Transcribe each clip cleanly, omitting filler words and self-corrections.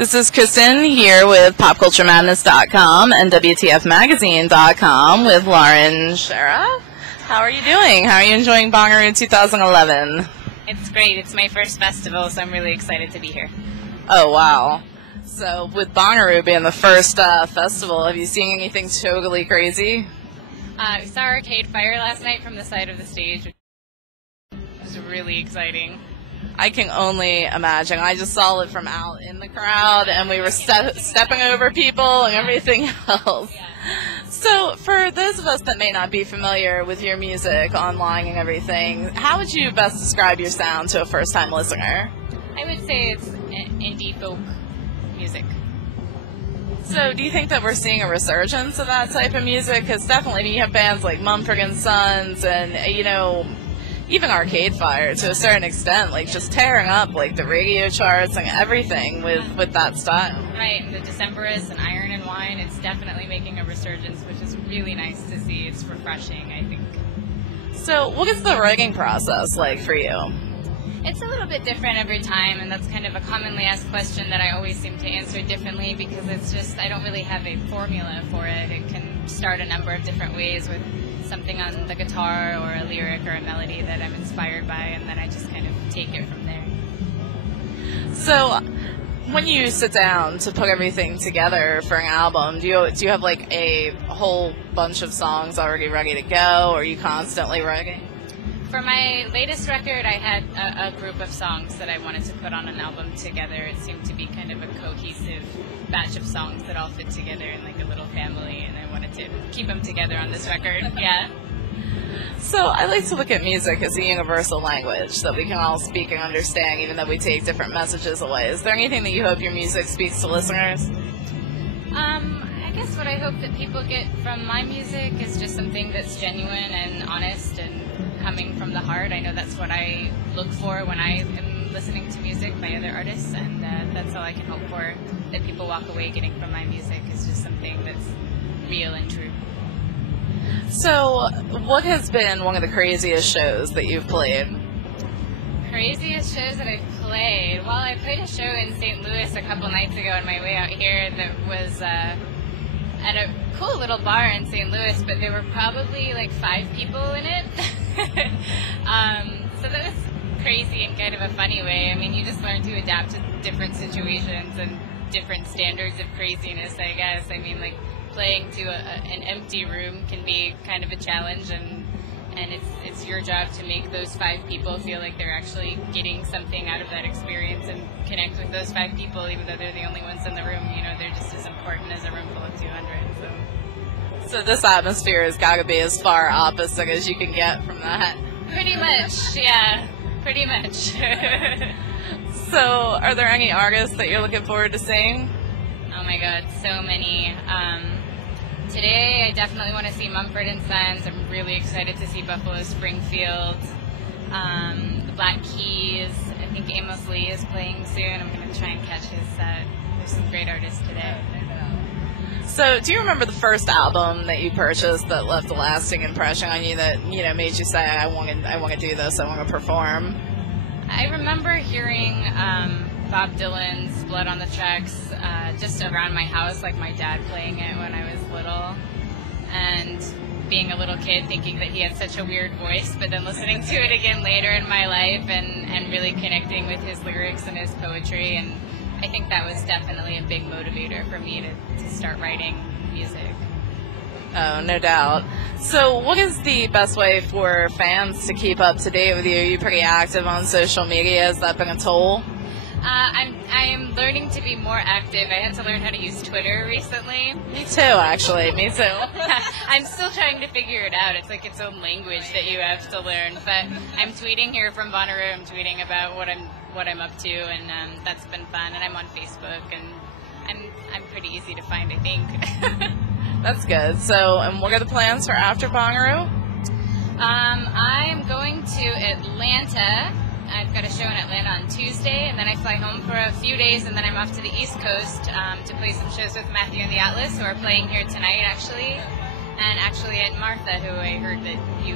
This is Kristen here with PopCultureMadness.com and WTFMagazine.com with Lauren Shera. How are you doing? How are you enjoying Bonnaroo 2011? It's great. It's my first festival, so I'm really excited to be here. Oh, wow. So with Bonnaroo being the first festival, have you seen anything totally crazy? We saw Arcade Fire last night from the side of the stage. It was really exciting. I can only imagine. I just saw it from out in the crowd, and we were stepping over people and everything else. Yeah. So for those of us that may not be familiar with your music online and everything, how would you best describe your sound to a first-time listener? I would say it's indie folk music. So do you think that we're seeing a resurgence of that type of music? Because definitely you have bands like Mumford & Sons and, you know, even Arcade Fire to a certain extent, like just tearing up like the radio charts and everything with that style. Right, and the Decemberists and Iron and Wine, it's definitely making a resurgence, which is really nice to see. It's refreshing, I think. So what is the writing process like for you? It's a little bit different every time, and that's kind of a commonly asked question that I always seem to answer differently because it's just, I don't really have a formula for it. It can start a number of different ways with something on the guitar or a lyric or a melody that I'm inspired by, and then I just kind of take it from there. So when you sit down to put everything together for an album, do you have like a whole bunch of songs already ready to go, or are you constantly writing? For my latest record, I had a group of songs that I wanted to put on an album together. It seemed to be kind of a cohesive batch of songs that all fit together in like a little family, and I wanted to keep them together on this record. Yeah. So I like to look at music as a universal language that we can all speak and understand, even though we take different messages away. Is there anything that you hope your music speaks to listeners? I guess what I hope that people get from my music is just something that's genuine and honest and coming from the heart. I know that's what I look for when I am listening to music by other artists, and that's all I can hope for, that people walk away getting from my music is just something that's real and true. So what has been one of the craziest shows that you've played? Craziest shows that I've played? Well, I played a show in St. Louis a couple nights ago on my way out here that was at a cool little bar in St. Louis, but there were probably like 5 people in it. So that was crazy in kind of a funny way. I mean, you just learn to adapt to different situations and different standards of craziness, I guess. I mean, like playing to an empty room can be kind of a challenge, and it's your job to make those 5 people feel like they're actually getting something out of that experience and connect with those 5 people, even though they're the only ones in the room. You know, they're just as important as a room full of 200. So this atmosphere has got to be as far opposite as you can get from that. Pretty much, yeah, pretty much. So are there any artists that you're looking forward to seeing? Oh my God, so many. Today I definitely want to see Mumford & Sons. I'm really excited to see Buffalo Springfield. The Black Keys. I think Amos Lee is playing soon. I'm going to try and catch his set. There's some great artists today. So do you remember the first album that you purchased that left a lasting impression on you that, you know, made you say, I want to do this, I want to perform? I remember hearing Bob Dylan's Blood on the Tracks just around my house, like my dad playing it when I was little, and being a little kid thinking that he had such a weird voice, but then listening to it again later in my life and really connecting with his lyrics and his poetry, and I think that was definitely a big motivator for me to start writing music. Oh, no doubt. So what is the best way for fans to keep up to date with you? Are you pretty active on social media? Has that been a toll? I'm learning to be more active. I had to learn how to use Twitter recently. Me too, actually. Me too. I'm still trying to figure it out. It's like its own language that you have to learn. But I'm tweeting here from Bonnaroo. I'm tweeting about what I'm up to, and that's been fun. And I'm on Facebook, and I'm pretty easy to find, I think. That's good. So, and what are the plans for after Bonnaroo? I'm going to Atlanta. I've got a show in Atlanta on Tuesday, and then I fly home for a few days, and then I'm off to the East Coast to play some shows with Matthew and the Atlas, who are playing here tonight, actually. And actually at Martha, who I heard that we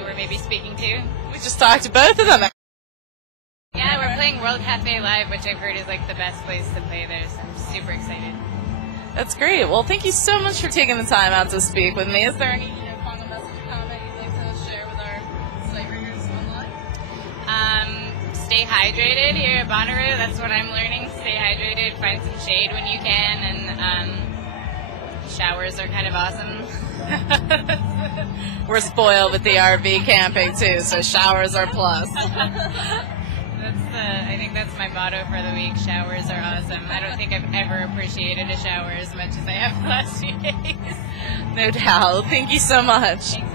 were maybe speaking to. We just talked to both of them. Yeah, we're playing World Cafe Live, which I've heard is like the best place to play there, so I'm super excited. That's great. Well, thank you so much for taking the time out to speak with me. Is there any final message or comment you'd like to share with our site readers online? Stay hydrated here at Bonnaroo. That's what I'm learning. Stay hydrated, find some shade when you can, and showers are kind of awesome. We're spoiled with the RV camping too, so showers are plus. I think that's my motto for the week. Showers are awesome. I don't think I've ever appreciated a shower as much as I have the last few days. No doubt. Thank you so much. Thanks.